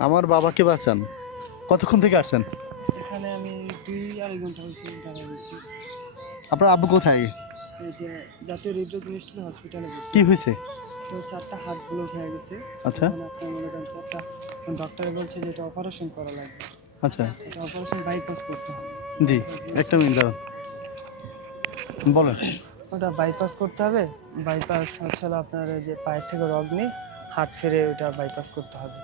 আমার বাবাকে বাঁচান। কতক্ষণ থেকে আসছেন? এখানে আমি 2-2.5 ঘন্টা হয়েছে দাঁড়ায় রয়েছি। আপনার আব্বু কোথায়? এই যে জাতীয় হৃদরোগ ইনস্টিটিউট হসপিটালে কি হয়েছে? তো 4টা হার্ট ব্লক হয়ে গেছে। আচ্ছা। এখন আপনার মনে করেন 4টা ডক্টরে বলছে যে এটা অপারেশন করা লাগবে। আচ্ছা এটা অপারেশন বাইপাস করতে হবে। জি, একটা মিনিট দাঁড়ান, বলেন। ওটা বাইপাস করতে হবে। বাইপাস হচ্ছে আপনার এই যে পায়ের থেকে রগ নিয়ে হার্ট ফেরে ওটা বাইপাস করতে হবে।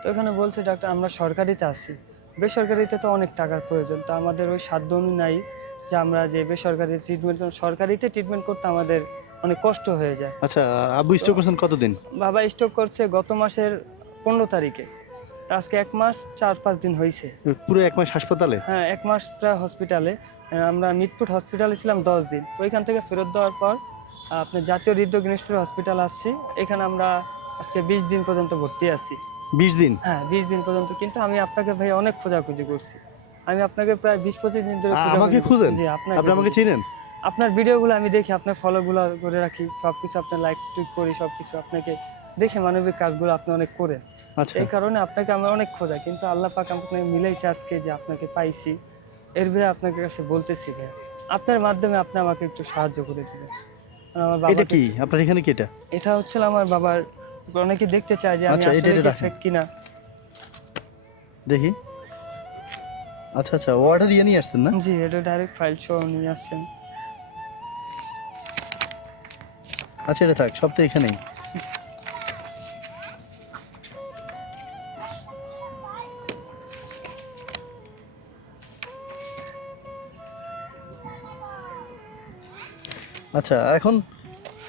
তো এখানে বলছে ডাক্তার আমরা সরকারিতে আছি, বেসরকারিতে তো অনেক টাকার প্রয়োজন, তো আমাদের ওই সাধ্য অনুযায়ী যে আমরা যে বেসরকারি ট্রিটমেন্ট সরকারিতে ট্রিটমেন্ট করতে আমাদের অনেক কষ্ট হয়ে যায়। আচ্ছা, আব্বু স্ট্রোক করছেন কতদিন? বাবা স্ট্রোক করছে গত মাসের 15 তারিখে, তা আজকে 1 মাস 4-5 দিন হয়েছে। পুরো 1 মাস হাসপাতালে? হ্যাঁ, 1 মাস প্রায় হসপিটালে। আমরা মিটফুট হসপিটালে ছিলাম 10 দিন। তো এখান থেকে ফেরত দেওয়ার পর আপনার জাতীয় হৃদরোগ ইনস্টিটিউট হসপিটাল আসছি। এখানে আমরা আজকে 20 দিন পর্যন্ত ভর্তি আছি। 20 দিন? হ্যাঁ, 20 দিন পর্যন্ত। কিন্তু আমি আপনাকে ভাই অনেক খোঁজাখুঁজি করছি। আমি আপনাকে প্রায় 20-25 দিন ধরে আমাকে খুঁজেন? জি, আপনি আমাকে চিনেন? আপনার ভিডিওগুলো আমি দেখি, আপনার ফলোগুলো করে রাখি, সবকিছু আপনার লাইক টুইট করি, সবকিছু আপনাকে দেখে মানবিক কাজগুলো আপনি অনেক করেন। আচ্ছা, এই কারণে আপনাকে আমার অনেক খোঁজা, কিন্তু আল্লাহ পাক আপনাকে মিলাইছে আজকে যে আপনাকে পাইছি। এর বিয়ে আপনাকে কাছে বলতেছি ভাই, আপনার মাধ্যমে আপনি আমাকে একটু সাহায্য করে দিবেন। আমার বাবা, এটা কি আপনার এখানে কি? এটা হচ্ছে আমার বাবার, অনেকে দেখতে চায় যে আমি আচ্ছা, এটা আসলে রাখেন। ফেক কিনা। দেখি। আচ্ছা আচ্ছা, অর্ডার নিয়ে আসছেন না? জি, এটা ডাইরেক্ট ফাইল সহ নিয়ে আসছেন। আচ্ছা, এটা থাক, সব তো এখানেই। আচ্ছা, এখন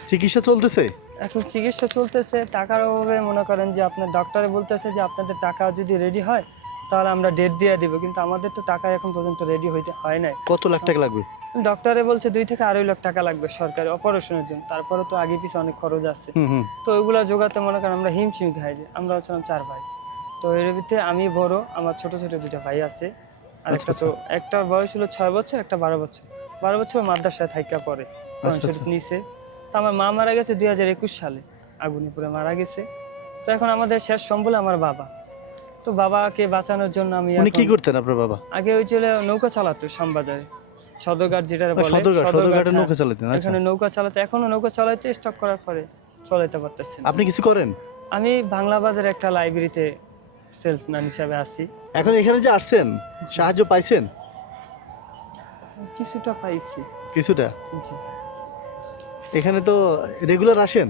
চিকিৎসা চলতেছে? এখন চিকিৎসা চলতেছে, টাকার অভাবে মনে করেন যে আপনার ডক্টরে বলতেছে যে আপনাদের টাকা যদি রেডি হয় তাহলে আমরা ডেট দিয়ে দিব, কিন্তু আমাদের তো টাকা এখন পর্যন্ত রেডি হইতে হয় নাই। কত লাখ টাকা লাগবে? ডক্টরে বলছে 2 থেকে 2.5 লাখ টাকা লাগবে সরকারি অপারেশনের জন্য, তারপরে তো আগে পিছনে অনেক খরচ আছে। হুম। তো ওইগুলো জোগাতে মনে করেন আমরা হিমশিম খাই। যে আমরা হচ্ছিলাম 4 ভাই, তো এর ভিতরে আমি বড়, আমার ছোট ছোট 2টা ভাই আছে। আর আচ্ছা, একটা তো একটার বয়স হলো 6 বছর, একটা 12 বছর। 12 বছর মাদ্রাসায় থাইকা পড়ে শরীফ নিচে। তো আমার মা মারা গেছে 2021 সালে, আগুনে পুড়ে মারা গেছে। তো এখন আমাদের শেষ সম্বল আমার বাবা। তো বাবাকে বাঁচানোর জন্য আমি উনি কি করতেন আপনার বাবা? আগে ওই চলে নৌকা চালাতো শ্যামবাজারে, সদরঘাট যেটা বলে, সদরঘাটে হ্যাঁ, নৌকা চালাতেন? আচ্ছা, এখানে নৌকা চালাতে, এখনো নৌকা চালাতে, স্টক করার পরে চালাতে পারতেছেন। আপনি কিছু করেন? আমি বাংলা বাজার একটা লাইব্রেরিতে সেলসম্যান হিসেবে আছি। এখন এখানে যে আসছেন, সাহায্য পাইছেন? কিছুটা পাইছি। কিছুটা? জি। এখানে তো রেগুলার আসেন?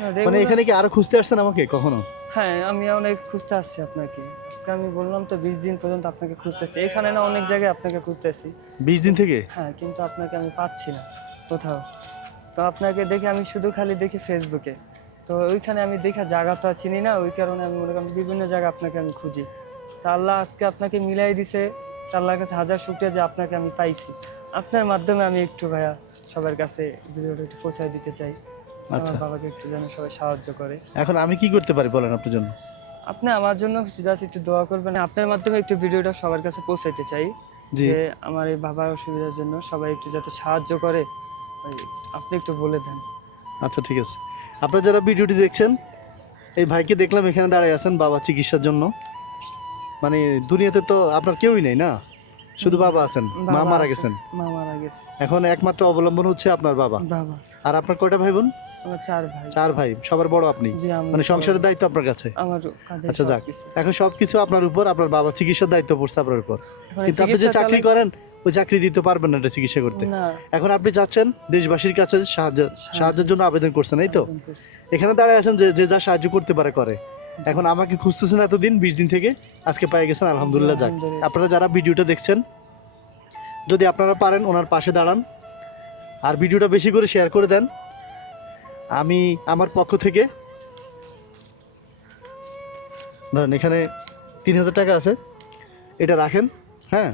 না, মানে এখানে কি আরো খুঁজতে আসছেন আমাকে কখনো? হ্যাঁ, আমি অনেক খুঁজতে আসছি আপনাকে। আজকে আমি বললাম তো 20 দিন পর্যন্ত আপনাকে খুঁজতেছি। এখানে না অনেক জায়গায় আপনাকে খুঁজতেছি। 20 দিন থেকে? হ্যাঁ, কিন্তু আপনাকে আমি পাচ্ছি না কোথাও। তো আপনাকে দেখে আমি শুধু খালি দেখি ফেসবুকে। তো ওইখানে আমি দেখা জায়গা তো আর চিনি না, ওই কারণে আমি মনে করেন বিভিন্ন জায়গায় আপনাকে আমি খুঁজি। তা আল্লাহ আজকে আপনাকে মিলাই দিছে। তা আল্লাহর কাছে হাজার শুকরিয়া যে আপনাকে আমি পাইছি। আপনার মাধ্যমে আমি একটু ভাইয়া সবার কাছে ভিডিওটা একটু পৌঁছায় দিতে চাই। আচ্ছা, আমার বাবাকে একটু যেন সবাই সাহায্য করে। এখন আমি কি করতে পারি বলেন আপনার জন্য? আপনি আমার জন্য যাতে একটু দোয়া করবেন, আপনার মাধ্যমে একটু ভিডিওটা সবার কাছে পৌঁছাইতে চাই জি। যে আমার এই বাবার অসুবিধার জন্য সবাই একটু যাতে সাহায্য করে, আপনি একটু বলে দেন। আচ্ছা, ঠিক আছে। আপনারা যারা ভিডিওটি দেখছেন, এই ভাইকে দেখলাম এখানে দাঁড়ায় আছেন বাবা চিকিৎসার জন্য। মানে দুনিয়াতে তো আপনার কেউই নেই না, শুধু বাবা আছেন। মা মারা গেছেন। মা মারা গেছে। এখন একমাত্র অবলম্বন হচ্ছে আপনার বাবা। বাবা। আর আপনার কয়টা ভাই বোন? আমার 4 ভাই। 4 ভাই, সবার বড় আপনি? জি, মানে সংসারের দায়িত্ব আপনার কাছে? আমার কাঁধে আচ্ছা, যাক, সবকিছু। এখন সবকিছু আপনার উপর, আপনার বাবা চিকিৎসার দায়িত্ব পড়ছে আপনার উপর। এখন কিন্তু আপনি যে চিকিৎসা চাকরি চালাই- করেন, ওই চাকরি দিতে পারবেন না এটা চিকিৎসা করতে। না, এখন আপনি চাচ্ছেন দেশবাসীর কাছে সাহায্যের জন্য আবেদন করছেন, এই তো? আবেদন করছি। এখানে দাঁড়ায় আছেন, যে যে যা সাহায্য করতে পারে করে। এখন আমাকে খুঁজতেছেন এতদিন, 20 দিন থেকে, আজকে পেয়ে গেছেন, আলহামদুলিল্লাহ। যাক, আলহামদুলিল্লাহ। আপনারা যারা ভিডিওটা দেখছেন, যদি আপনারা পারেন ওনার পাশে দাঁড়ান আর ভিডিওটা বেশি করে শেয়ার করে দেন। আমি আমার পক্ষ থেকে ধরেন এখানে 3000 টাকা আছে, এটা রাখেন। হ্যাঁ,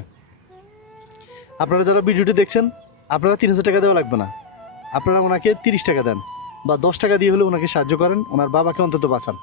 আপনারা যারা ভিডিওটি দেখছেন, আপনারা 3000 টাকা দেওয়া লাগবে না, আপনারা ওনাকে 30 টাকা দেন বা 10 টাকা দিয়ে হলে ওনাকে সাহায্য করেন, ওনার বাবাকে অন্তত বাঁচান।